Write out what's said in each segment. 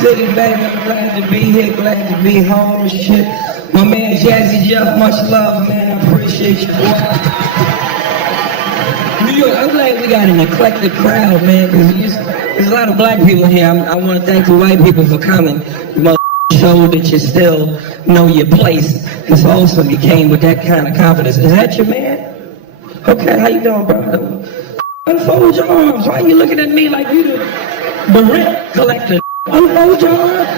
City, baby, I'm glad to be here, glad to be home and shit. My man Jazzy Jeff, much love, man, I appreciate you, boy. New York, I'm glad we got an eclectic crowd, man, because there's a lot of black people here. I want to thank the white people for coming. You show that you still know your place. It's awesome you came with that kind of confidence. Is that your man? Okay, how you doing, bro? Unfold your arms. Why are you looking at me like you the rent collector? Unfold your arms.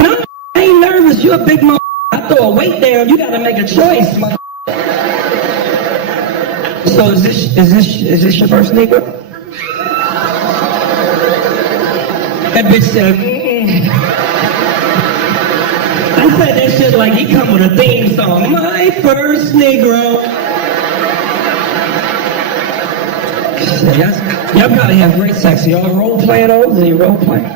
No, I ain't nervous. You're a big mother. I throw a weight down. You gotta make a choice, mother. So is this your first nigga? That bitch said, I said that shit like he come with a theme song. My first Negro. Y'all probably have great sex. Y'all role playing over? You role playing?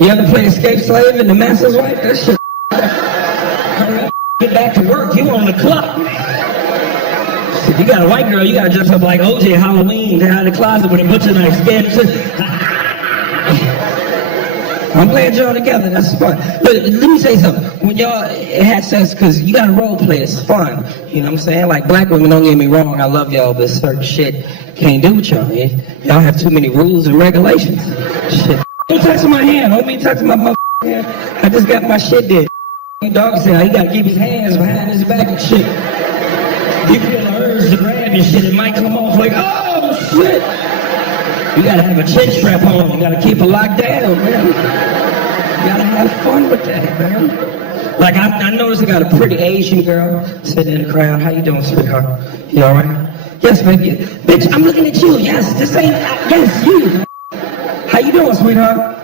You ever play Escape Slave and the Master's Wife? That shit. Hurry up, get back to work. You on the clock. If you got a white girl, you gotta dress up like OJ Halloween, get out of the closet with a butcher knife, scared to. I'm glad y'all together, that's fun. But let me say something. When y'all had sex, because you got to role play, it's fun. You know what I'm saying? Like black women, don't get me wrong, I love y'all, but certain shit can't do with y'all. Y'all have too many rules and regulations. Shit. Don't touch my hand, don't be touching my motherfucking hand. I just got my shit there. Dog said he got to keep his hands behind his back and shit. You feel the urge to grab your shit, it might come off like, oh shit. You gotta have a chin strap on. You gotta keep it locked down, man. You gotta have fun with that, man. Like I noticed I got a pretty Asian girl sitting in the crowd. How you doing, sweetheart? You all right? Yes, baby. Bitch, I'm looking at you. Yes, this ain't. Yes, you. How you doing, sweetheart?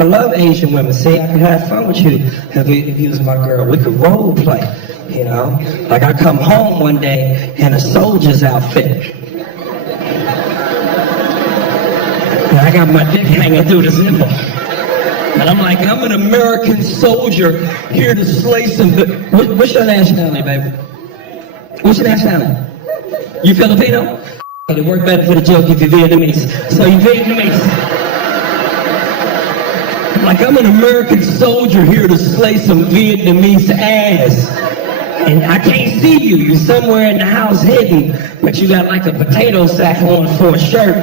I love Asian women. See, I can have fun with you if you was my girl. We could role play, you know. Like I come home one day in a soldier's outfit. I got my dick hanging through the zipper. And I'm like, I'm an American soldier here to slay some... What's your nationality, baby? What's your nationality? You Filipino? It worked better for the joke if you're Vietnamese. So you Vietnamese. I'm like, I'm an American soldier here to slay some Vietnamese ass. And I can't see you. You're somewhere in the house hidden, but you got like a potato sack on for a shirt.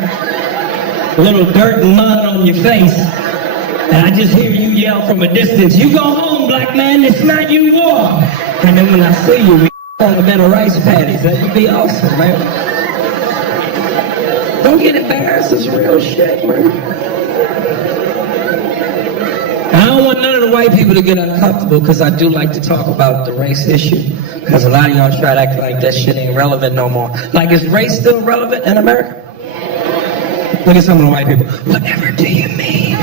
A little dirt and mud on your face, and I just hear you yell from a distance, you go home, black man, it's not you war. And then when I see you, we on a bed of rice patties. That would be awesome, man. Don't get embarrassed, it's real shit, man. I don't want none of the white people to get uncomfortable, because I do like to talk about the race issue, because a lot of y'all try to act like that shit ain't relevant no more. Like, is race still relevant in America? Look at some of the white people. Whatever do you mean?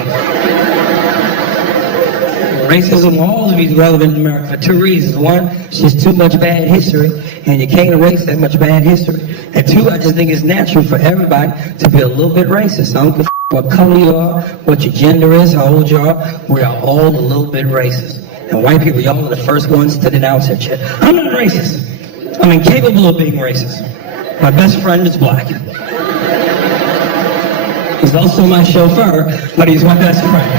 Racism will always be relevant in America for two reasons. One, it's just too much bad history, and you can't erase that much bad history. And two, I just think it's natural for everybody to be a little bit racist. I don't give a what color you are, what your gender is, how old you are. We are all a little bit racist. And white people, y'all are the first ones to denounce that shit. I'm not racist. I'm incapable of being racist. My best friend is black. He's also my chauffeur, but he's my best friend.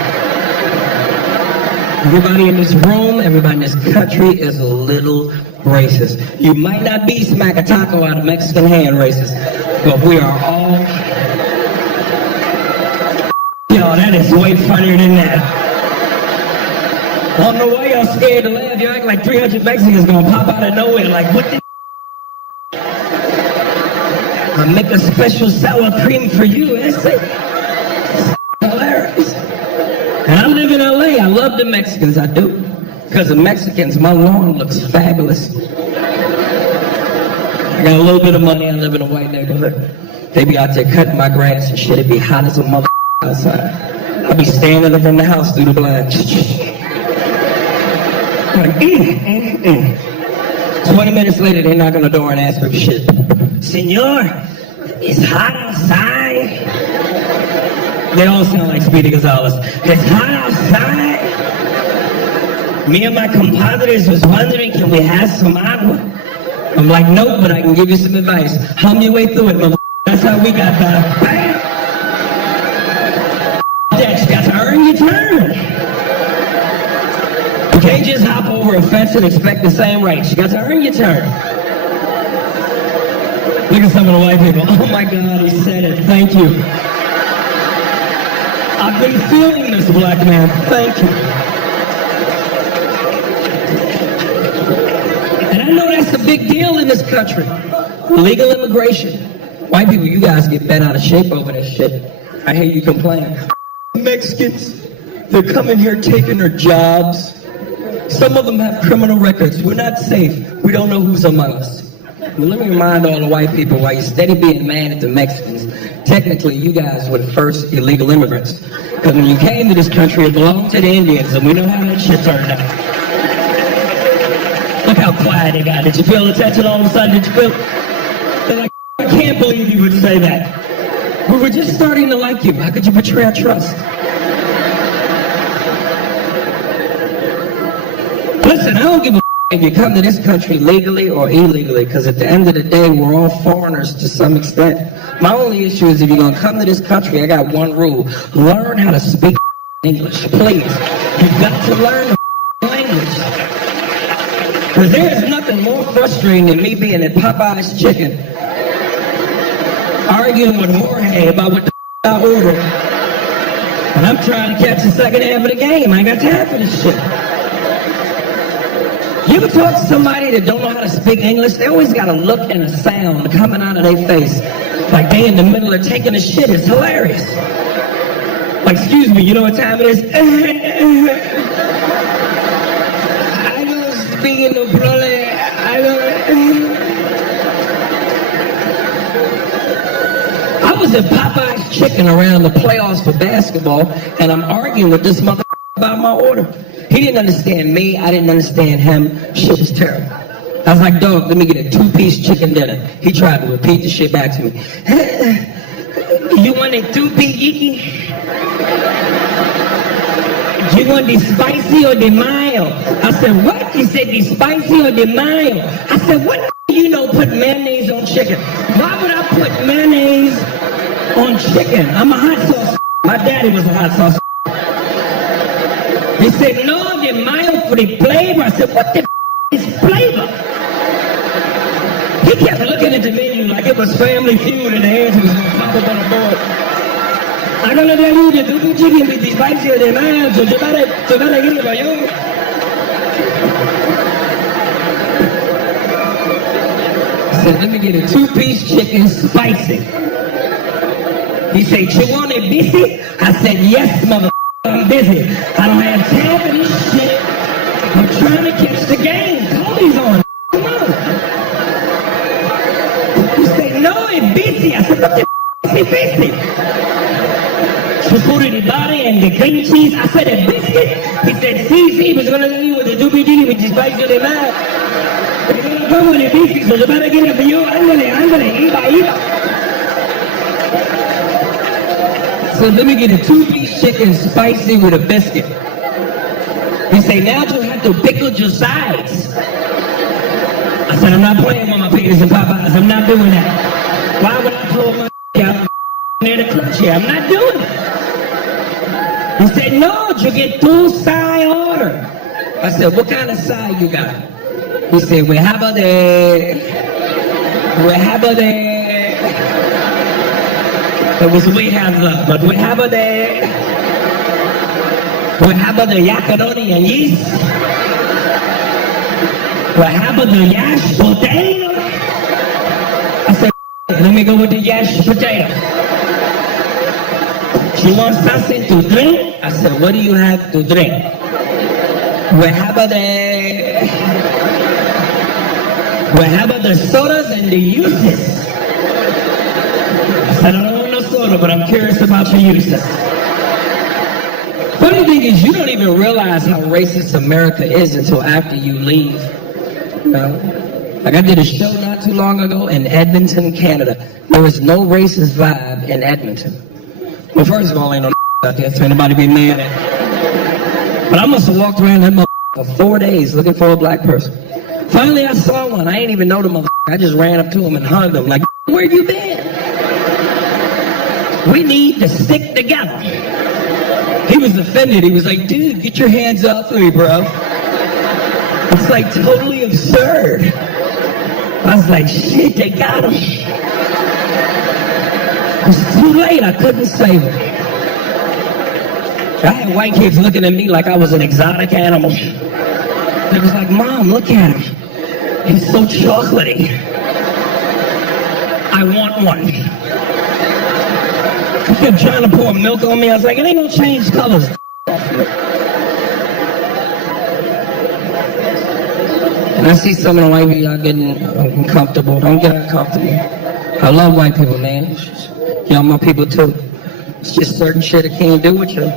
Everybody in this room, everybody in this country is a little racist. You might not be smack a taco out of Mexican hand racist, but we are all... Yo, that is way funnier than that. I don't know why y'all scared to laugh. You act like 300 Mexicans gonna pop out of nowhere like, what the... I make a special sour cream for you. That's it. Hilarious. And I live in LA. I love the Mexicans. I do. Because of Mexicans, my lawn looks fabulous. I got a little bit of money. I live in a white neighborhood. They be out there cutting my grass and shit. It be hot as a mother outside. I be standing up in the house through the blinds. Like, 20 minutes later, they knock on the door and ask for shit. Senor, it's hot outside. They all sound like Speedy Gonzalez. It's hot outside. Me and my compadres was wondering, can we have some agua? I'm like, nope, but I can give you some advice. Hum your way through it, mother. That's how we got by. Bam! You got to earn your turn. You can't just hop over a fence and expect the same rights. You got to earn your turn. Look at some of the white people. Oh my God, he said it. Thank you. I've been feeling this, black man. Thank you. And I know that's a big deal in this country. Legal immigration. White people, you guys get bent out of shape over this shit. I hear you complaining. Mexicans, they're coming here taking their jobs. Some of them have criminal records. We're not safe. We don't know who's among us. But let me remind all the white people, while you're steady being mad at the Mexicans, technically you guys were the first illegal immigrants. Because when you came to this country, it belonged to the Indians, and we know how that shit turned out. Look how quiet they got. Did you feel the tension all of a sudden? Did you feel? They're like, I can't believe you would say that. We were just starting to like you. How could you betray our trust? Listen, I don't give a if you come to this country legally or illegally, because at the end of the day, we're all foreigners to some extent. My only issue is if you're going to come to this country, I got one rule. Learn how to speak English, please. You've got to learn the language. Because there's nothing more frustrating than me being at Popeye's Chicken, arguing with Jorge about what the I ordered. And I'm trying to catch the second half of the game. I ain't got time for this shit. You ever talk to somebody that don't know how to speak English? They always got a look and a sound coming out of their face. Like they in the middle of taking a shit. It's hilarious. Like, excuse me, you know what time it is? I don't speak no problem. I was at Popeye's Chicken around the playoffs for basketball, and I'm arguing with this mother about my order. He didn't understand me. I didn't understand him. Shit was terrible. I was like, dog, let me get a 2-piece chicken dinner. He tried to repeat the shit back to me. You want a 2-piece yiki? You want the spicy or the mild? I said, what? He said, the spicy or the mild? I said, what do you know put mayonnaise on chicken? Why would I put mayonnaise on chicken? I'm a hot sauce. My daddy was a hot sauce. He said, no, the mild for the flavor. I said, what the is flavor? He kept looking at the menu like it was Family Feud and the hands was going to pop up on the board. I'm going to tell you the double chicken with the spicy or the mild, so you better get it for you. I said, let me get a 2-piece chicken spicy. He said, you want it busy? I said, yes, mother. I'm busy. I don't have time for this shit. I'm trying to catch the game. Cody's on. Come on. He said, no, it's busy. I said, what the is it busy? She put the body and the cream cheese. I said, a biscuit? He said, see, was going to leave with the doobie-dee with the spice of the mouth. They're going to come with the biscuit, so you better get it for you. I'm going to eat. So let me get a 2-piece chicken spicy with a biscuit. He said, now you have to pickle your sides. I said, I'm not playing with my pickles and Popeyes. I'm not doing that. Why would I pull my out near the crunch here? I'm not doing it. He said, no, you get 2 side order. I said, what kind of side you got? He said, we have a day. It was we have the, but we have a day. We have the yakaroni and yeast. We have the yash potato. I said, let me go with the yash potato. She wants something to drink. I said, what do you have to drink? We have the sodas and the uses. I said, I don't want no soda, but I'm curious about your uses. Funny thing is, you don't even realize how racist America is until after you leave. You know? Like I did a show not too long ago in Edmonton, Canada. There was no racist vibe in Edmonton. Well, first of all, ain't no out there for anybody to be mad at. But I must have walked around that motherfucker for 4 days looking for a black person. Finally, I saw one. I ain't even know the motherfucker. I just ran up to him and hugged him like, where you been? We need to stick together. He was offended. He was like, dude, get your hands off of me, bro. It's like totally absurd. I was like, shit, they got him. It was too late. I couldn't save him. I had white kids looking at me like I was an exotic animal. They was like, Mom, look at him. He's so chocolatey. I want one. He kept trying to pour milk on me. I was like, it ain't gonna change colors. And I see some of the white people, y'all getting uncomfortable. Don't get uncomfortable. I love white people, man. Y'all my people too. It's just certain shit I can't do with you.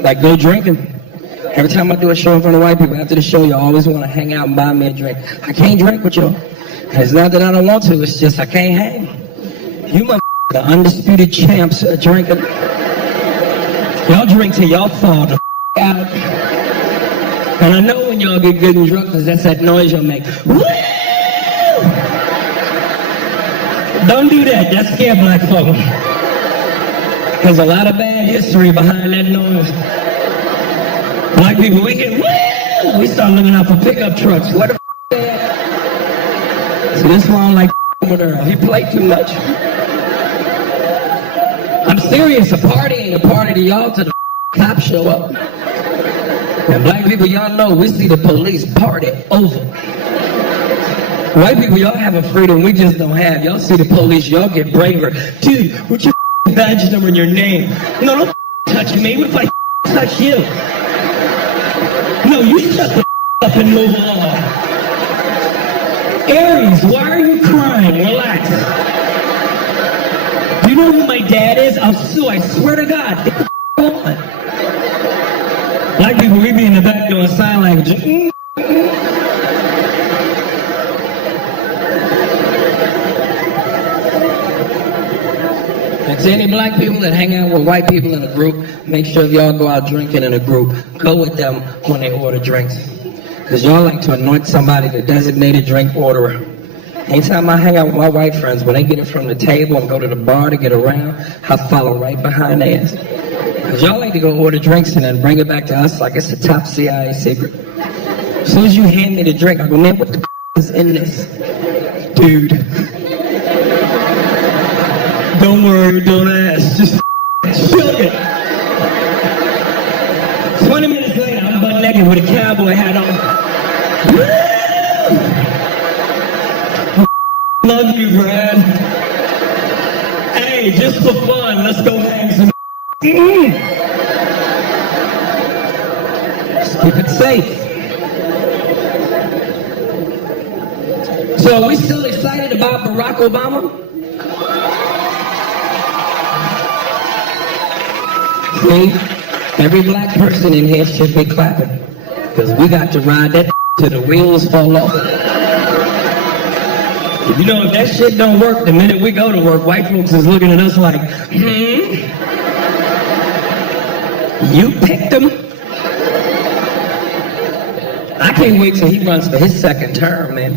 Like go drinking. Every time I do a show in front of white people, after the show, you always want to hang out and buy me a drink. I can't drink with you. And it's not that I don't want to, it's just I can't hang. You the undisputed champs are drinking. Y'all drink till y'all fall the out. And I know when y'all get good and drunk, because that's that noise y'all make. Woo! Don't do that. That scare black folk. There's a lot of bad history behind that noise. Black people, we get woo! We start looking out for pickup trucks. What the f*** that? So this one like over there. He played too much. I'm serious. A party ain't a party to y'all till the cops show up. And black people, y'all know we see the police party over. White people, y'all have a freedom we just don't have. Y'all see the police, y'all get braver. Dude, what's your badge number and your name? No, don't touch me. What if I touch you? No, you shut the up and move along. Aries, why are you crying? Relax. Do you know who my dad is? I'll sue. I swear to God. Get the on. Black people, we be in the back doing sign language. And to any black people that hang out with white people in a group, make sure if y'all go out drinking in a group, go with them when they order drinks. Because y'all like to anoint somebody the designated drink orderer. Anytime I hang out with my white friends, when they get it from the table and go to the bar to get around, I follow right behind theirs. Because y'all like to go order drinks and then bring it back to us like it's a top CIA secret. As soon as you hand me the drink, I go, man, what the is in this? Dude. Don't worry, don't ask. Just chug it. 20 minutes later, I'm butt naked with a cowboy hat on. Love you, Brad. Hey, just for fun, let's go hang some. Just keep it safe. So, are we still excited about Barack Obama? See, every black person in here should be clapping, because we got to ride that till the wheels fall off. You know, if that shit don't work, the minute we go to work, white folks is looking at us like, you picked him? I can't wait till he runs for his second term, man.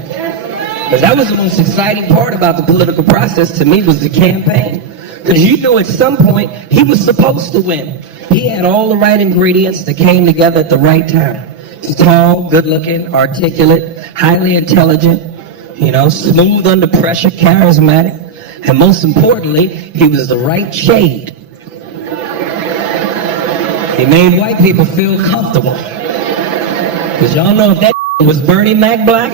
Because that was the most exciting part about the political process to me, was the campaign. Because you knew at some point he was supposed to win. He had all the right ingredients that came together at the right time. He's tall, good-looking, articulate, highly intelligent, you know, smooth under pressure, charismatic. And most importantly, he was the right shade. He made white people feel comfortable. Because y'all know if that was Bernie Mac black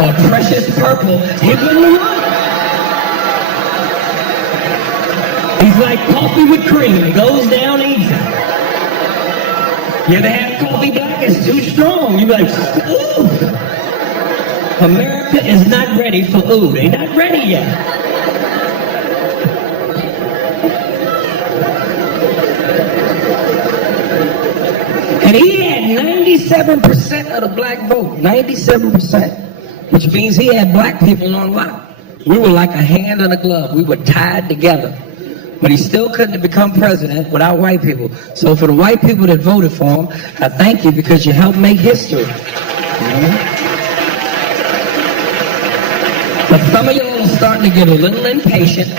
or Precious Purple, he wouldn't have won. He's like coffee with cream. It goes down easy. You ever had coffee black? It's too strong. You're like, ooh. America is not ready for ooh. They're not ready yet. And he had 97% of the black vote. 97%. Which means he had black people on lock. We were like a hand and a glove. We were tied together. But he still couldn't have become president without white people. So for the white people that voted for him, I thank you because you helped make history. But some of y'all are starting to get a little impatient,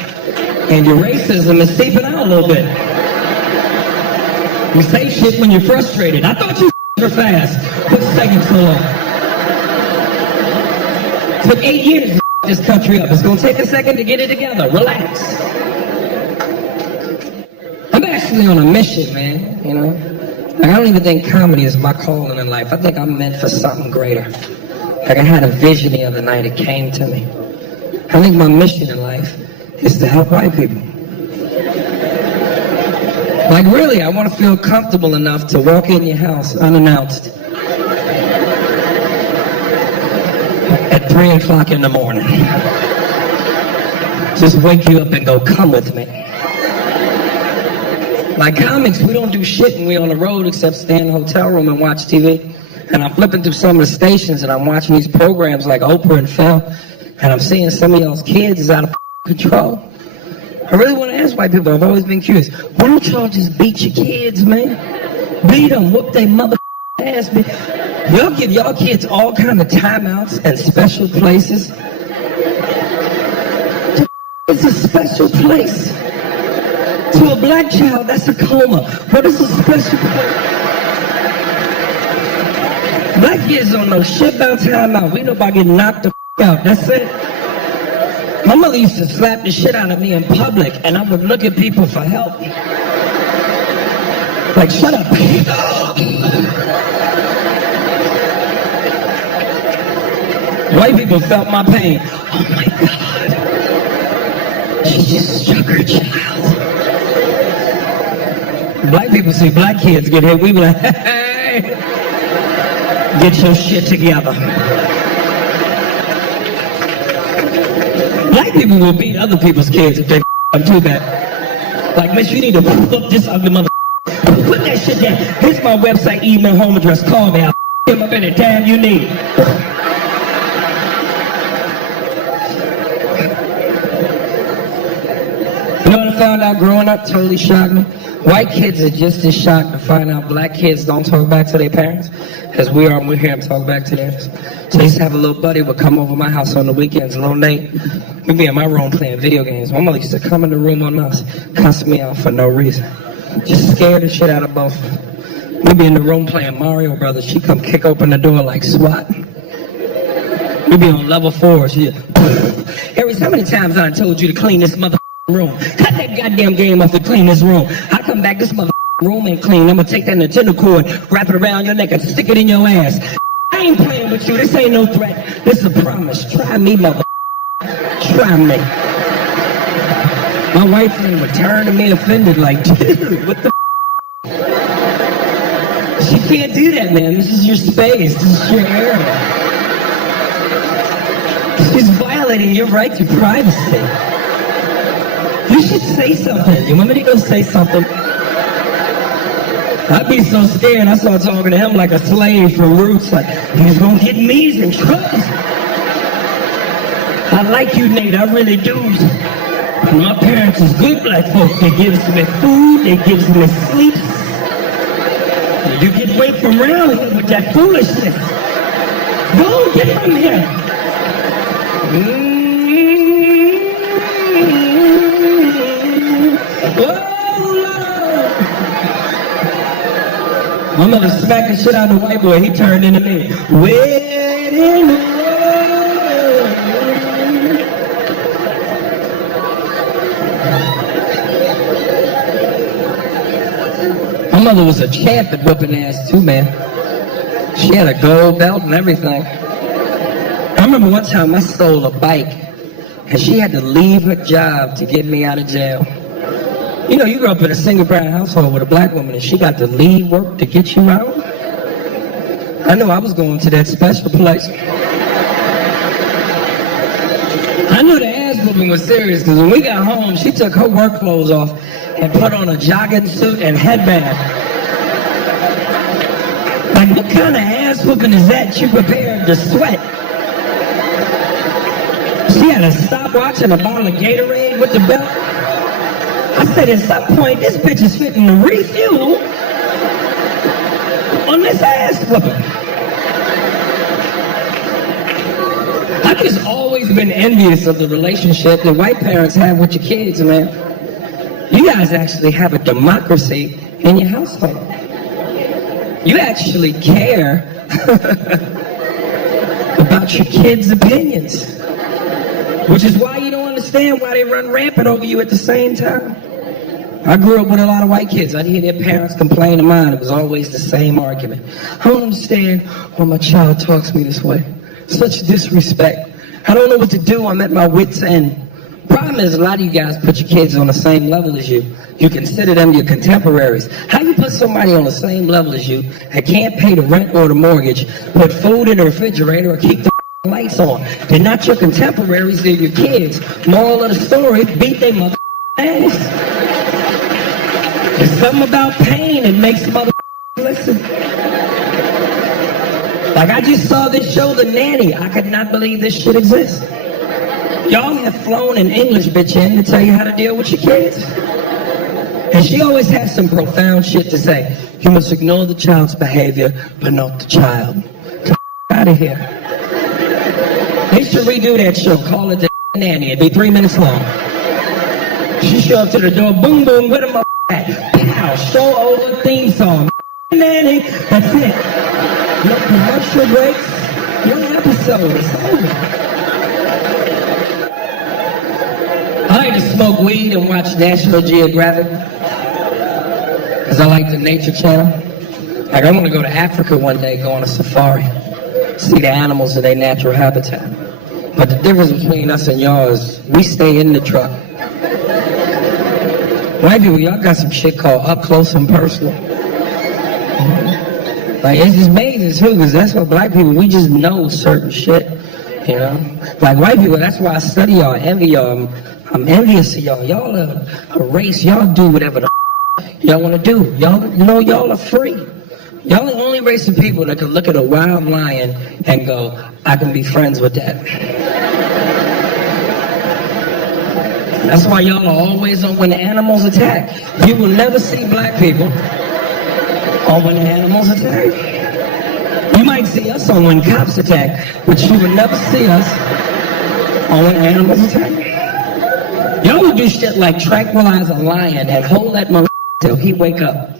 and your racism is seeping out a little bit. You say shit when you're frustrated. I thought you were fast. What's taking so long? Took 8 years to this country up. It's going to take a second to get it together. Relax. I'm actually on a mission, man, you know. Like, I don't even think comedy is my calling in life. I think I'm meant for something greater. Like, I had a vision the other night. It came to me. I think my mission in life is to help white people. Like, really, I want to feel comfortable enough to walk in your house unannounced at 3 o'clock in the morning. Just wake you up and go, come with me. Like comics, we don't do shit when we're on the road except stay in the hotel room and watch TV. And I'm flipping through some of the stations and I'm watching these programs like Oprah and Phil, and I'm seeing some of y'all's kids is out of control. I really want to ask white people, I've always been curious, why don't y'all just beat your kids, man? Beat them, whoop they mother ass. Y'all give y'all kids all kind of timeouts and special places. It's a special place. To a black child, that's a coma. What is a special place? Black kids don't know shit about timeout. We know about getting knocked the out. That's it. My mother used to slap the shit out of me in public, and I would look at people for help. Like, shut up. White people felt my pain. Oh my God. She just struck her child. Black people see black kids get hit, we be like, hey, get your shit together. Black people will beat other people's kids if they do that. Like, bitch, you need to fuck this ugly mother. Put that shit down. Here's my website, email, home address, call me. I'll him up any time you need. You know what I found out growing up? Totally shocked me. White kids are just as shocked to find out black kids don't talk back to their parents as we are when we hear them talk back to theirs. So I used to have a little buddy would come over my house on the weekends, little Nate. We'd be in my room playing video games. My mother used to come in the room on us, cuss me out for no reason. Just scare the shit out of both of us. We'd be in the room playing Mario Brothers. She'd come kick open the door like SWAT. We'd be on level 4. Aries, how many times I told you to clean this mother room? Cut that goddamn game off and clean this room. I come back, this mother room ain't clean. I'm gonna take that Nintendo cord, wrap it around your neck, and stick it in your ass. I ain't playing with you. This ain't no threat. This is a promise. Try me, mother. Try me. My white friend would turn to me offended like, dude, what the She can't do that, man. This is your space. This is your area. She's violating your right to privacy. You should say something. You want me to go say something? I'd be so scared. I started talking to him like a slave from Roots. Like, he's gonna get me in trouble. I like you, Nate. I really do. My parents is good black folks. They gives me food. They gives me sleep. You get away from around here with that foolishness. Go get from here. My mother smacked the shit out of the white boy. He turned into me. Waiting. mother was a champ at whooping ass too, man. She had a gold belt and everything. I remember one time I stole a bike and she had to leave her job to get me out of jail. You know, you grew up in a single parent household with a black woman and she got to leave work to get you out. I knew I was going to that special place. I knew the ass whooping was serious because when we got home, she took her work clothes off and put on a jogging suit and headband. Like, what kind of ass whooping is that? She prepared to sweat. She had a stopwatch and a bottle of Gatorade with the belt. I said, at some point, this bitch is fitting to refuel on this ass whooping. I've just always been envious of the relationship that white parents have with your kids, man. You guys actually have a democracy in your household. You actually care about your kids' opinions, which is why you don't understand why they run rampant over you at the same time. I grew up with a lot of white kids. I'd hear their parents complain to mine. It was always the same argument. I don't understand why my child talks to me this way. Such disrespect. I don't know what to do. I'm at my wit's end. Problem is, a lot of you guys put your kids on the same level as you. You consider them your contemporaries. How you put somebody on the same level as you that can't pay the rent or the mortgage, put food in the refrigerator, or keep the lights on? They're not your contemporaries, they're your kids. Moral of the story, beat their mother ass. There's something about pain that makes mother listen. Like, I just saw this show, The Nanny. I could not believe this shit exists. Y'all have flown an English bitch in to tell you how to deal with your kids. And she always has some profound shit to say. You must ignore the child's behavior, but not the child. Get out of here. They should redo that show. Call it The Nanny. It'd be 3 minutes long. She show up to the door, boom, boom, with a mother at. Pow, show over theme song. Nanny, that's it. No commercial breaks. One episode. It's over. I like to smoke weed and watch National Geographic because I like the Nature Channel. Like, I want to go to Africa one day, go on a safari, see the animals in their natural habitat. But the difference between us and y'all is we stay in the truck. White people, y'all got some shit called up close and personal. Like, it's just amazing too, because that's what black people, we just know certain shit, you know? Like, white people, that's why I study y'all, envy y'all. I'm envious of y'all. Y'all are a race. Y'all do whatever the y'all want to do. Y'all know y'all are free. Y'all the only race of people that can look at a wild lion and go, I can be friends with that. That's why y'all are always on when the animals attack. You will never see black people on when the animals attack. You might see us on when cops attack, but you will never see us on when animals attack. Y'all would do shit like tranquilize a lion and hold that motherfucker till he wake up.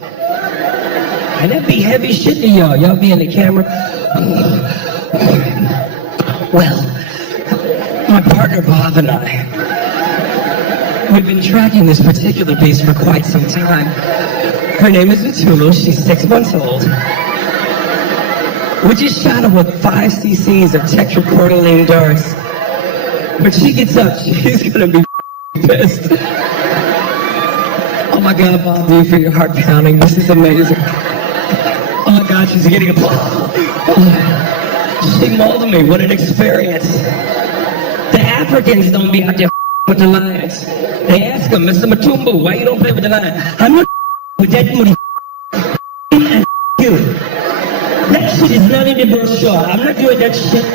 And that'd be heavy shit to y'all. Y'all be in the camera. Well, my partner Bob and I, we've been tracking this particular beast for quite some time. Her name is Matulu. She's 6 months old. We just shot her with 5 cc's of tetraprotoline darts. When she gets up, she's gonna be pissed. Oh my God, Bob, do you feel your heart pounding? This is amazing. Oh my God, she's getting a She molded me. What an experience. The Africans don't be out there with the lions. They ask him, Mr. Matumbu, why you don't play with the lion? I'm not with that and you. That shit is not in the brochure. I'm not doing that shit.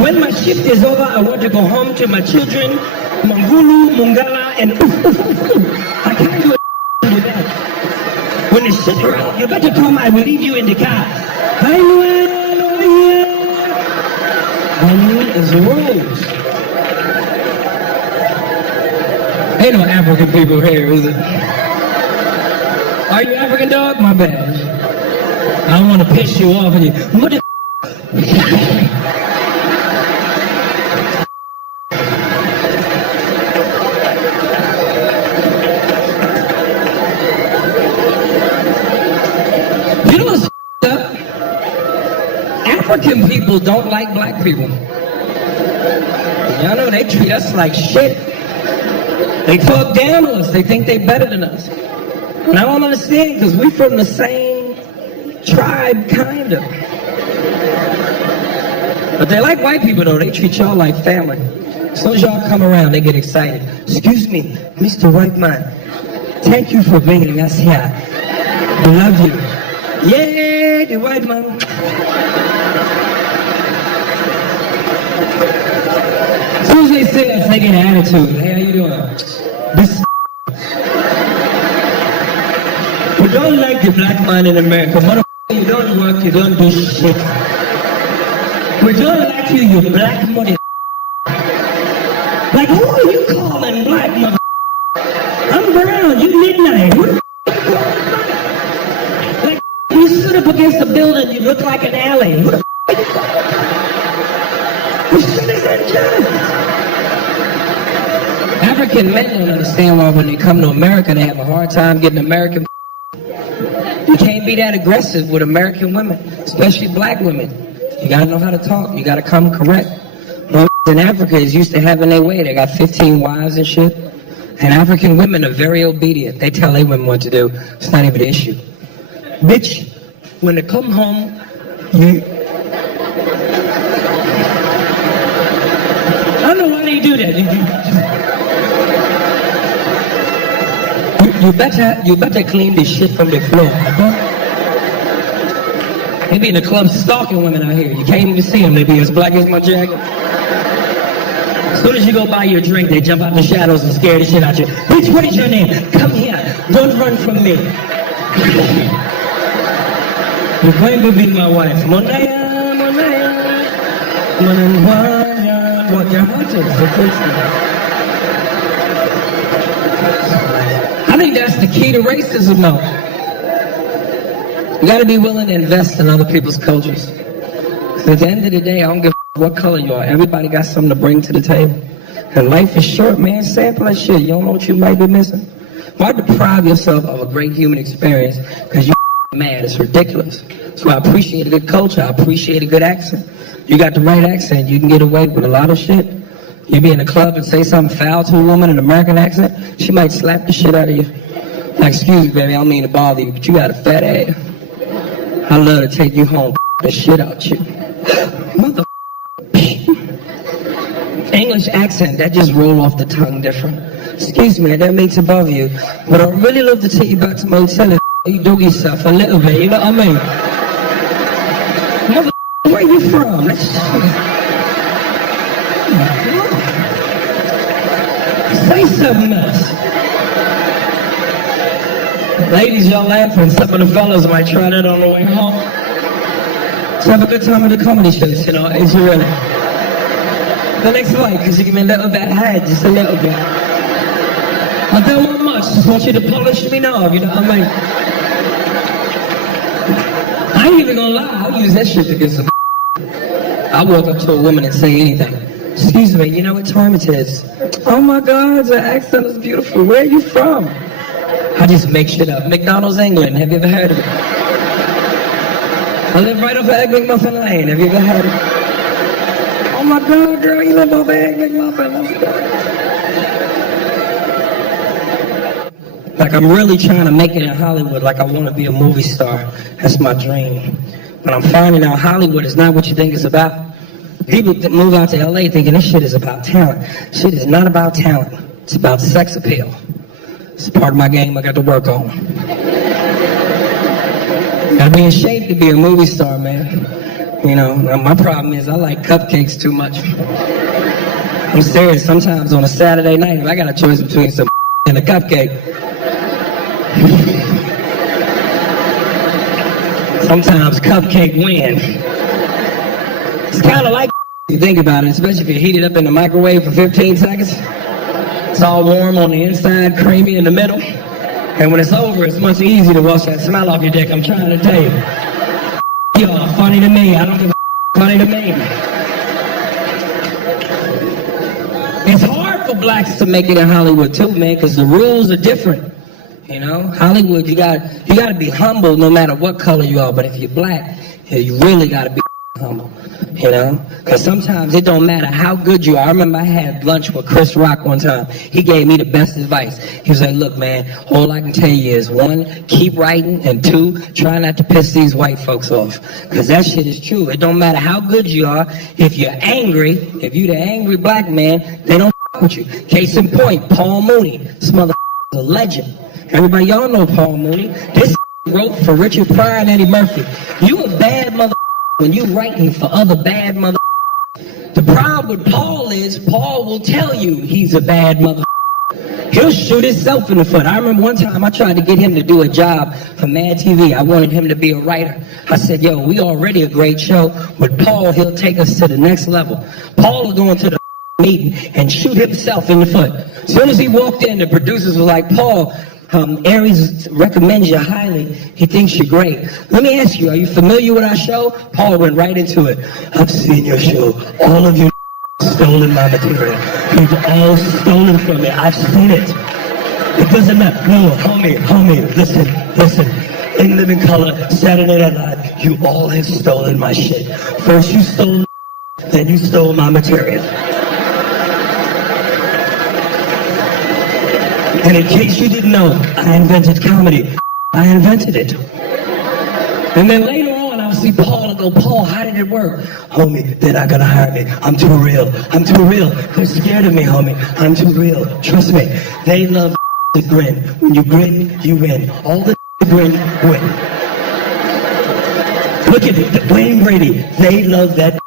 When my shift is over, I want to go home to my children, Mangulu, Mungala, and I can't do it with that. When the shit around, you better come, I will leave you in the car. Honey is rose. Ain't no African people here, is it? Are you African, dog? My bad. I don't want to piss you off and you. What the African people don't like black people. Y'all know they treat us like shit. They talk down on us. They think they better than us. And I don't understand because we from the same tribe, kind of. But they like white people though. They treat y'all like family. As soon as y'all come around, they get excited. Excuse me, Mr. White Man. Thank you for bringing us here. We love you. Yeah, the white man. As soon as they say that, they get an attitude. Hey, how you doing? This. We don't like the black man in America. Motherfucker, you don't work, you don't do shit. We don't like you, you black money. Like, who are you calling black mother? I'm brown, you midnight. Like, you stood up against a building, you look like an alley. Who the f*** are you calling? Who should have done judge? African men don't understand why when they come to America, they have a hard time getting American. You can't be that aggressive with American women, especially black women. You gotta know how to talk. You gotta come correct. In Africa is used to having their way. They got 15 wives and shit. And African women are very obedient. They tell their women what to do. It's not even an issue. Bitch, when they come home, you... I don't know why they do that. You better clean this shit from the floor. They be in the club stalking women out here. You can't even see them. They be as black as my jacket. As soon as you go buy your drink, they jump out the shadows and scare the shit out you. Bitch, what is your name? Come here. Don't run from me. You're going to be my wife. Monaya, Monaya. Monaya. What your heart is. I think that's the key to racism, though. You gotta be willing to invest in other people's cultures. At the end of the day, I don't give a what color you are. Everybody got something to bring to the table. And life is short, man. Sample that shit. You don't know what you might be missing. Why deprive yourself of a great human experience because you're mad? It's ridiculous. So I appreciate a good culture. I appreciate a good accent. You got the right accent, you can get away with a lot of shit. You be in a club and say something foul to a woman in an American accent, she might slap the shit out of you. Like, excuse me, baby, I don't mean to bother you, but you got a fat ass. I love to take you home, the shit out you. Mother. English accent, that just roll off the tongue different. Excuse me, that makes it bother you. But I really love to take you back to my hotel and you do yourself a little bit, you know what I mean? Mother, where you from? Say something else. Ladies, y'all laughing. Some of the fellas might try that on the way home. So have a good time at the comedy shows, you know, it's really. The next flight, because you give me a little bit high, just a little bit. I don't want much, just want you to polish me off, you know what I mean? I ain't even gonna lie, I'll use that shit to get some. I walk up to a woman and say anything. Excuse me, you know what time it is? Oh my God, the accent is beautiful. Where are you from? I just make shit up. McDonald's, England. Have you ever heard of it? I live right off of Egg McMuffin Lane. Have you ever heard of it? Oh my God, girl, you live over Egg McMuffin. Like, I'm really trying to make it in Hollywood. Like, I want to be a movie star. That's my dream. But I'm finding out Hollywood is not what you think it's about. People move out to LA thinking this shit is about talent. Shit is not about talent. It's about sex appeal. It's a part of my game I got to work on. Gotta be in shape to be a movie star, man. You know, my problem is I like cupcakes too much. I'm serious. Sometimes on a Saturday night, if I got a choice between some and a cupcake, sometimes cupcake win. It's kind of like you think about it, especially if you heat it up in the microwave for 15 seconds. It's all warm on the inside, creamy in the middle. And when it's over, it's much easier to wash that smell off your dick. I'm trying to tell you. Y'all are funny to me. I don't give a funny to me. It's hard for blacks to make it in Hollywood too, man, because the rules are different. You know, Hollywood, you gotta be humble no matter what color you are. But if you're black, you really gotta be humble, you know? Because sometimes it don't matter how good you are. I remember I had lunch with Chris Rock one time. He gave me the best advice. He was like, look, man, all I can tell you is, one, keep writing, and two, try not to piss these white folks off. Because that shit is true. It don't matter how good you are. If you're angry, if you're the angry black man, they don't f*** with you. Case in point, Paul Mooney. This motherfucker is a legend. Everybody, y'all know Paul Mooney. This wrote for Richard Pryor and Eddie Murphy. You a bad mother when you writing for other bad mother. The problem with Paul is Paul will tell you he's a bad mother. He'll shoot himself in the foot. I remember one time I tried to get him to do a job for Mad TV. I wanted him to be a writer. I said, yo, we already a great show. With Paul, he'll take us to the next level. Paul will go into the meeting and shoot himself in the foot. As soon as he walked in, the producers were like, Paul, Aries recommends you highly. He thinks you're great. Let me ask you, are you familiar with our show? Paul went right into it. I've seen your show. All of you stolen my material. You've all stolen from me. I've seen it. It doesn't matter. No, homie, listen. In Living Color, Saturday Night Live, you all have stolen my shit. First you stole, then you stole my material. And in case you didn't know, I invented comedy. I invented it. And then later on, I'll see Paul and go, Paul, how did it work? Homie, they're not gonna hire me. I'm too real. They're scared of me, homie. I'm too real. Trust me. They love to grin. When you grin, you win. All the grin, win. Look at it, Wayne Brady. They love that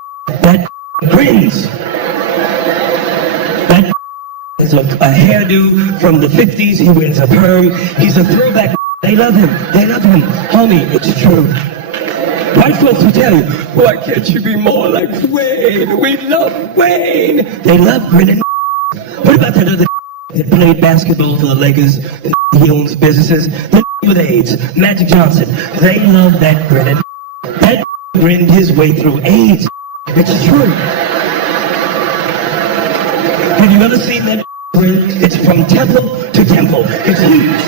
grins. It's a hairdo from the 50s. He wears a perm. He's a throwback. They love him. Homie, it's true. White folks will tell you, why can't you be more like Wayne? We love Wayne. They love grinning. What about that other that played basketball for the Lakers? He owns businesses. The with AIDS, Magic Johnson. They love that grinning. That grinned his way through AIDS. It's true. Have you ever seen that? It's from temple to temple. It's huge.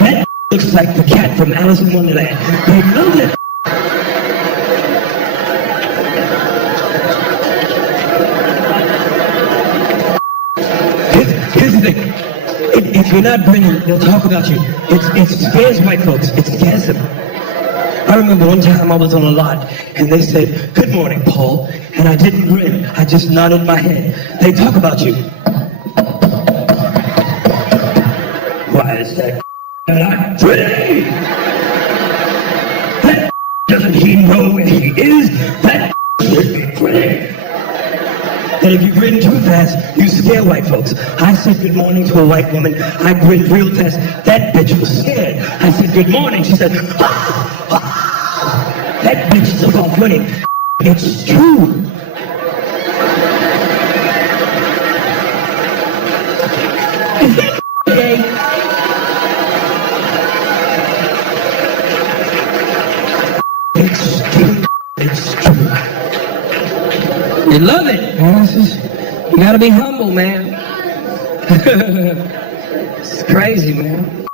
That looks like the cat from Alice in Wonderland. They love it. Here's the thing. If you're not grinning, they'll talk about you. It scares white folks. It scares them. I remember one time I was on a lot, and they said, good morning, Paul. And I didn't grin. I just nodded my head. They talk about you. Why is that not pretty? That doesn't he know where he is? That should be pretty. And if you grin too fast, you scare white folks. I said good morning to a white woman. I grinned real fast. That bitch was scared. I said good morning. She said, ah, ah. That bitch took off running. It's true. Is that gay? It's true. You love it. You gotta be humble, man. It's crazy, man.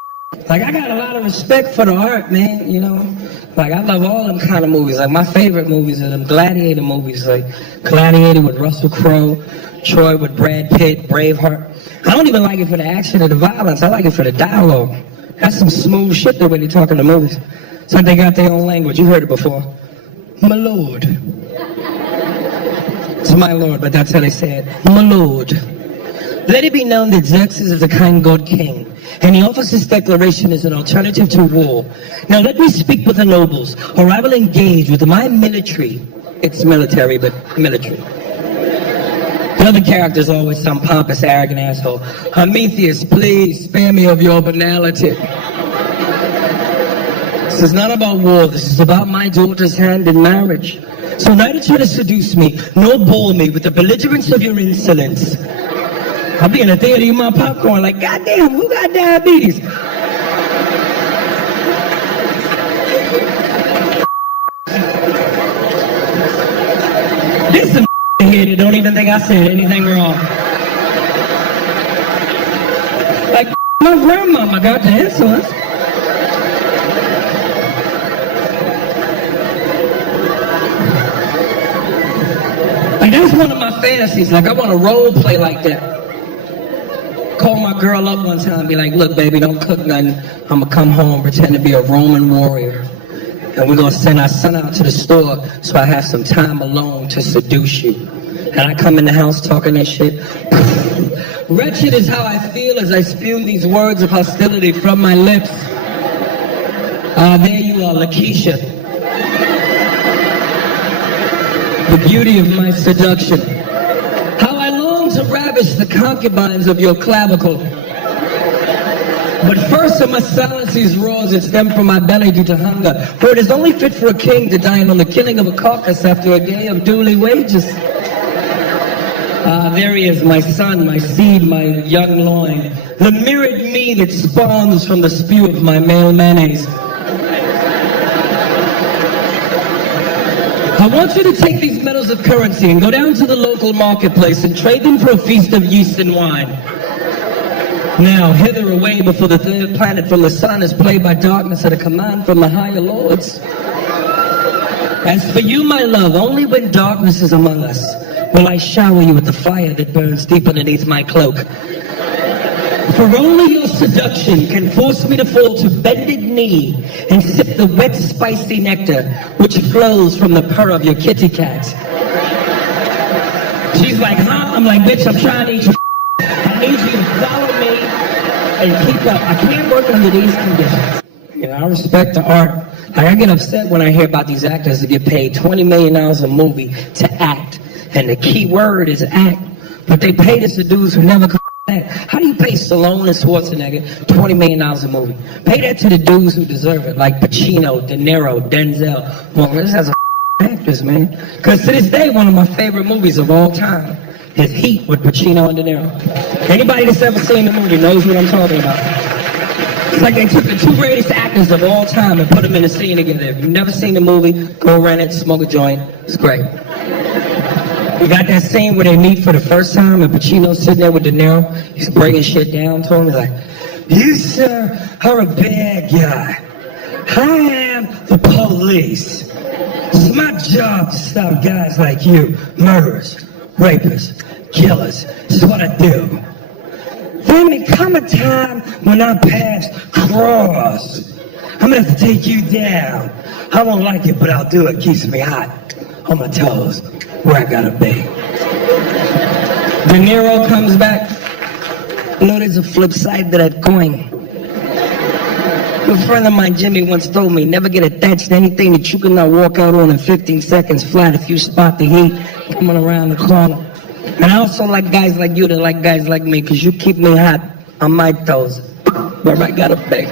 Like, I got a lot of respect for the art, man, you know. Like, I love all them kind of movies. Like, my favorite movies are them gladiator movies, like Gladiator with Russell Crowe, Troy with Brad Pitt, Braveheart. I don't even like it for the action or the violence. I like it for the dialogue. That's some smooth shit the way they talk in the movies. It's like they got their own language. You heard it before. My lord. It's my lord, but that's how they say it. My lord. Let it be known that Xerxes is a kind god king, and he offers this declaration as an alternative to war. Now let me speak with the nobles, or I will engage with my military. It's military, but military. The other character's always some pompous, arrogant asshole. Prometheus, please spare me of your banality. This is not about war. This is about my daughter's hand in marriage. So neither try to seduce me, nor bore me with the belligerence of your insolence. I'll be in the theater eating my popcorn like, goddamn, who got diabetes? There's some here that don't even think I said anything wrong. Like, my grandmama got the insolence. Like, that's one of my fantasies. Like, I want to role play like that. Call my girl up one time and be like, look, baby, don't cook nothing. I'm going to come home, pretend to be a Roman warrior. And we're going to send our son out to the store so I have some time alone to seduce you. And I come in the house talking that shit. Wretched is how I feel as I spew these words of hostility from my lips. There you are, Lakeisha. The beauty of my seduction. How I long to ravish the concubines of your clavicle. But first I must silence these roars that stem from my belly due to hunger. For it is only fit for a king to dine on the killing of a carcass after a day of duly wages. There he is, my son, my seed, my young loin. The mirrored me that spawns from the spew of my male mayonnaise. I want you to take these metals of currency and go down to the local marketplace and trade them for a feast of yeast and wine. Now, hither away before the third planet from the sun is played by darkness at a command from the higher lords. As for you, my love, only when darkness is among us will I shower you with the fire that burns deep underneath my cloak. For only your seduction can force me to fall to bended knee and sip the wet, spicy nectar which flows from the purr of your kitty cat. She's like, huh? I'm like, bitch, I'm trying to eat your I need you to follow me and keep up. I can't work under these conditions. You know, I respect the art. Like, I get upset when I hear about these actors that get paid $20 million a movie to act. And the key word is act. But they pay this to dudes who never act. How do you pay Stallone and Schwarzenegger $20 million a movie? Pay that to the dudes who deserve it, like Pacino, De Niro, Denzel. Well, this has a actress, man. Because to this day, one of my favorite movies of all time is Heat with Pacino and De Niro. Anybody that's ever seen the movie knows what I'm talking about. It's like they took the two greatest actors of all time and put them in a scene together. If you've never seen the movie, go rent it, smoke a joint. It's great. You got that scene where they meet for the first time and Pacino's sitting there with De Niro. He's breaking shit down to him. He's like, you, sir, are a bad guy. I am the police. It's my job to stop guys like you, murderers, rapists, killers. This is what I do. Then there come a time when I pass cross. I'm gonna have to take you down. I won't like it, but I'll do it. Keeps me hot on my toes, where I gotta be. De Niro comes back. You know, there's a flip side to that coin. A friend of mine, Jimmy, once told me, never get attached to anything that you cannot walk out on in 15 seconds flat if you spot the heat coming around the corner. And I also like guys like you that like guys like me, because you keep me hot on my toes, where I gotta be.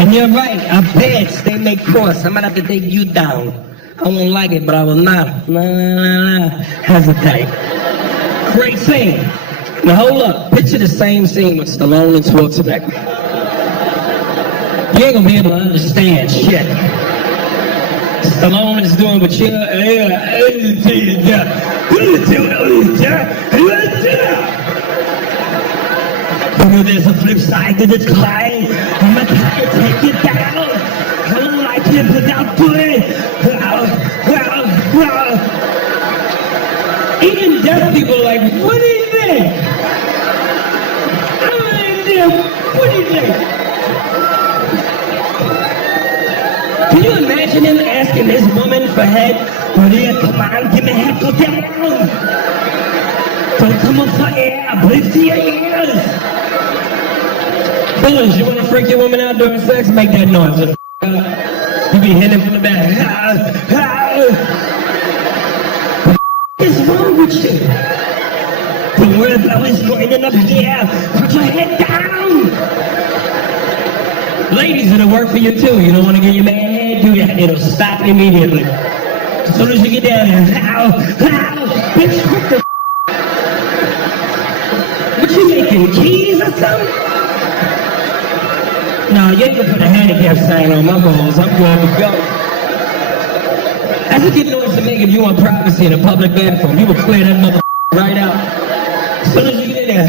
And you're right, our paths, they may cross. I'm gonna have to take you down. I won't like it, but I will not hesitate. Great scene. Now hold up, picture the same scene with Stallone and Schwarzenegger. You ain't gonna be able to understand shit. Stallone is doing what you there's a flip side to this climb. I'm gonna try to take it down. I don't like it, but I'll do it. Even deaf people are like, what do you think? I'm deaf. What do you think? Can you imagine him asking this woman for head? Oh yeah, come on, give me head, go down. Don't come up for air, breathe to your ears. Fellas, you want to freak your woman out during sex? Make that noise. You be hitting from the back. What is wrong with you? Don't worry about what's going on up here. Put your head down. Ladies, it'll work for you too. You don't want to get your man head, do that. It'll stop immediately. As soon as you get down there, bitch, what the what you making, keys or something? No, you ain't gonna put a handicap sign on my balls. I'm going to go. That's a good noise to make if you want privacy in a public bathroom. You will clear that mother right out. As soon as you get in there,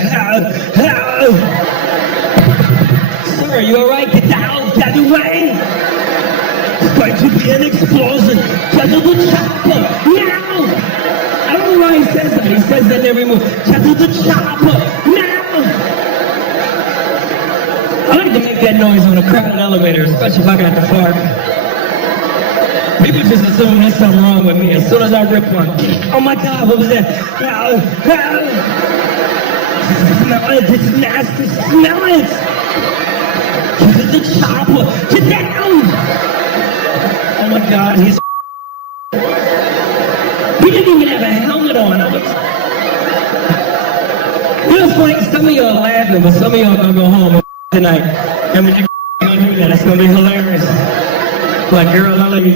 sir, you alright? Get down, get away. It's going to be an explosion. Get to the chopper. Now. I don't know why he says that. He says that in every move. Just to the chopper, now. I like to make that noise on a crowded elevator, especially if I got to fart. People just assume there's something wrong with me as soon as I rip one. Oh my God, what was that? Smell it, it's nasty, smell it! Get the chopper, get down! Oh my God, he's he didn't even have a helmet on. You know, it's funny, some of y'all laughing, but some of y'all gonna go home tonight. And when you gonna do that, it's gonna be hilarious. Like, girl, I love you.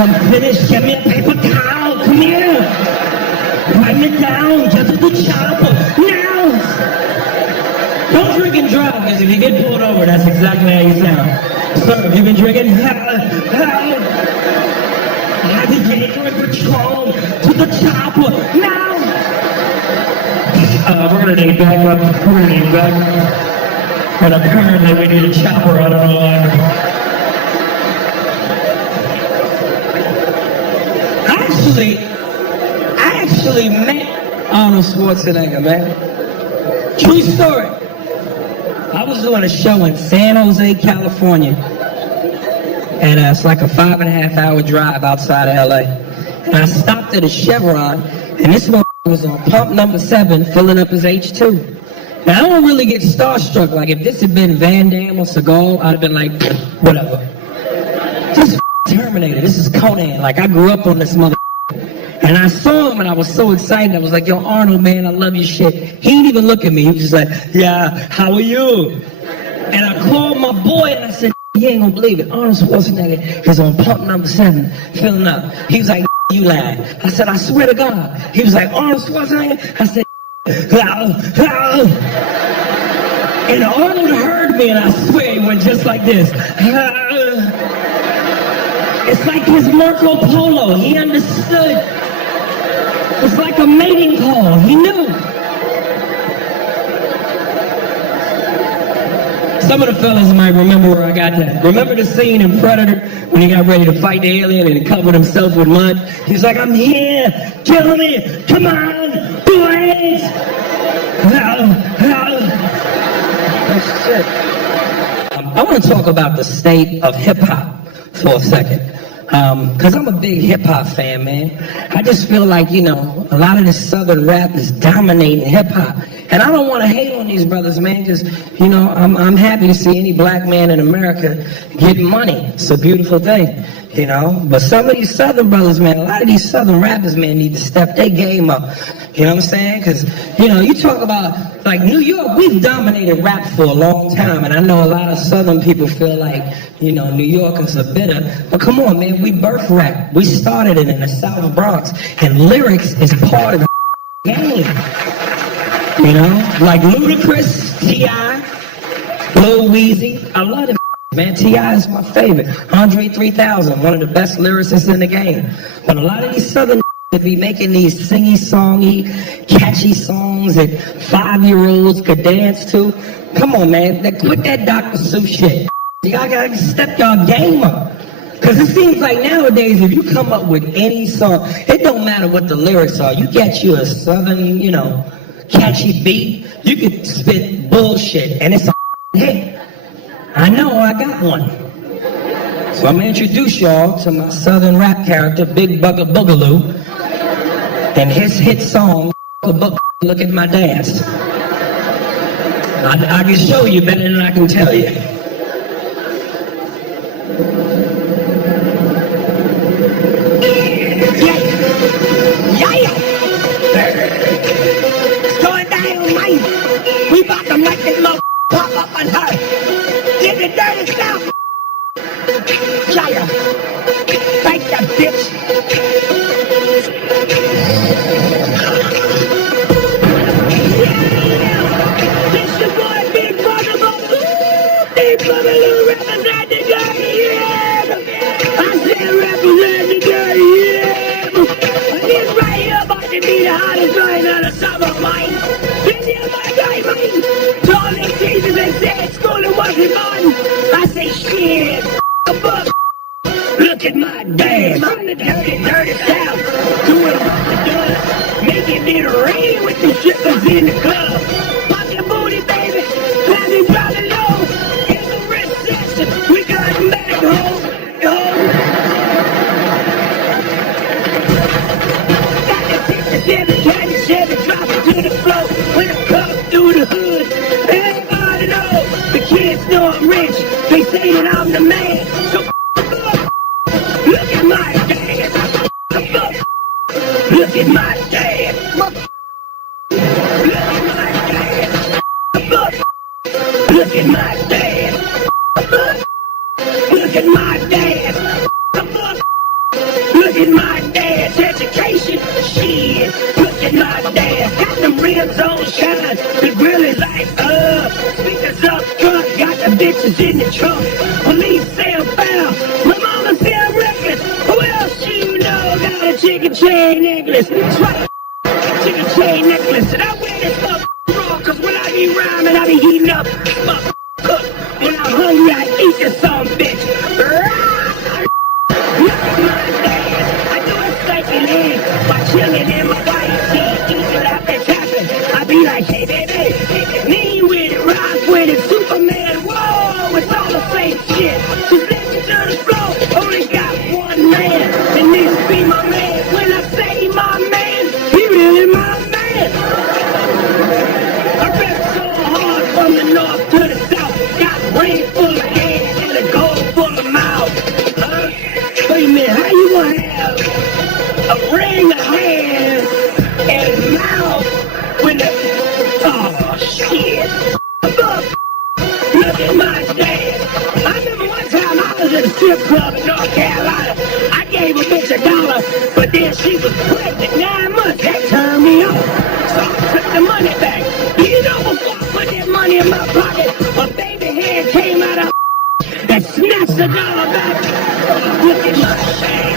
I'm finished. Get me a paper towel. Come here. Wipe it down. Get to the chopper. Now. Don't drink and drive, because if you get pulled over, that's exactly how you sound. Sir, have you been drinking? Navigator patrol to the chopper. Now. We're gonna need backup. We're gonna need backup. And apparently we need a chopper, I don't know why. I actually met Arnold Schwarzenegger, man. True story. I was doing a show in San Jose, California. And it's like a 5.5 hour drive outside of LA. And I stopped at a Chevron, and this one was on pump number 7, filling up his H2. Now, I don't really get starstruck. Like, if this had been Van Damme or Seagal, I'd have been like, whatever. Just Terminator. This is Conan. Like, I grew up on this mother. And I saw him, and I was so excited. I was like, yo, Arnold, man, I love your shit. He didn't even look at me. He was just like, yeah, how are you? And I called my boy, and I said, you ain't gonna believe it. Arnold Schwarzenegger is on pump number 7, filling up. He was like, you lying. I said, I swear to God. He was like, Arnold Schwarzenegger? I said, and Arnold heard me, and I swear he went just like this. It's like his Marco Polo. He understood. It's like a mating call. He knew. Some of the fellas might remember where I got that. Remember the scene in Predator when he got ready to fight the alien and he covered himself with mud? He's like, I'm here. Kill me. Come on. Do it. That's shit. I want to talk about the state of hip-hop for a second. Because I'm a big hip-hop fan, man. I just feel like, you know, a lot of this southern rap is dominating hip-hop. And I don't want to hate on these brothers, man, because, you know, I'm happy to see any black man in America get money. It's a beautiful thing, you know. But some of these southern brothers, man, a lot of these southern rappers, man, need to step their game up. You know what I'm saying? Because, you know, you talk about, like, New York, we've dominated rap for a long time. And I know a lot of southern people feel like, you know, New Yorkers are bitter. But come on, man, we birthed rap. We started it in the South Bronx. And lyrics is part of the game. You know, like Ludacris, T.I., Lil Weezy. I love it, man. T.I. is my favorite. Andre 3000, one of the best lyricists in the game. But a lot of these southern that be making these singy-songy, catchy songs that 5-year-olds could dance to. Come on, man. Quit that Dr. Seuss shit. Y'all gotta step y'all game up. Because it seems like nowadays, if you come up with any song, it don't matter what the lyrics are. You get you a southern, you know, catchy beat, you could spit bullshit, and it's a hit. I know, I got one. So I'm going to introduce y'all to my southern rap character, Big Bugger Boogaloo, and his hit song, Look at My Dance. I can show you better than I can tell you. We about to make this mother pop up on her. Get the dirty stuff. Jaya. Thank you, bitch. Yeah. This your boy, Big Brother Boogaloo. Big Boogaloo represent the dirty, yeah. I said represent the dirty, yeah. This right here about to be the hottest joint of the summer, man. Told me Jesus and said school and wasn't on. I say shit, a book. Look Look at my dad. From the dirty, dirty South. Doing what the dust. Making it rain with the strippers in the club. Pop your booty, baby. Let me drop it low. In the recession, we got back home. Chevy dropping to the floor when I come through the hood. Everybody know, the kids know I'm rich. They say that I'm the man. So look at my dad. Look at my dad. Look at my dad. Look at my dad. Look at my dad. Look at my dad's education. Shit. Look at my dad. Got them rims on shine. The grill is like speakers up front. Got the bitches in the trunk. Police say I'm foul. My mama say I'm reckless. Who else you know got a chicken chain necklace? That's right. Chicken chain necklace. And I wear this raw. Cause when I be rhyming, I be heating up. Cook. When I'm hungry, I eat this some bitch. Look at my dad. I do a stanky leg by chilling in my white tee, eating out that tapping. I be like, hey baby, take it mean with it, rock with it, Superman, whoa, it's all the same shit. Just listen to the flow, only got one man, and this be my man. When I say my man, he really my man. I rap so hard from the north to the south, got brain full of head and a gold full of mouth. Wait a minute, how you gonna have a ring of hair and mouth with a... Oh, shit. Look at my dad. I remember one time I was at a strip club in North Carolina. I gave a bitch $1, but then she was pregnant 9 months. That turned me on. So I took the money back. You know, before I put that money in my pocket, a baby head came out of and snatched the $1 back. Look at my dad.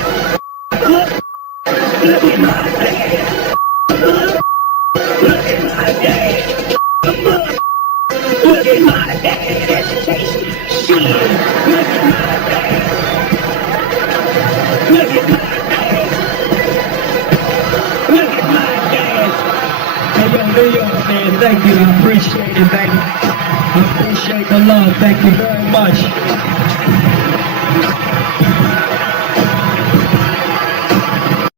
Look at my dad. Look at my dad. Look at my dad. Education. Shit. Look at my dad. Look at my dad. Look at my dad. Hey, yo, New York, man. Thank you. I appreciate it, baby. I appreciate the love. Thank you very much.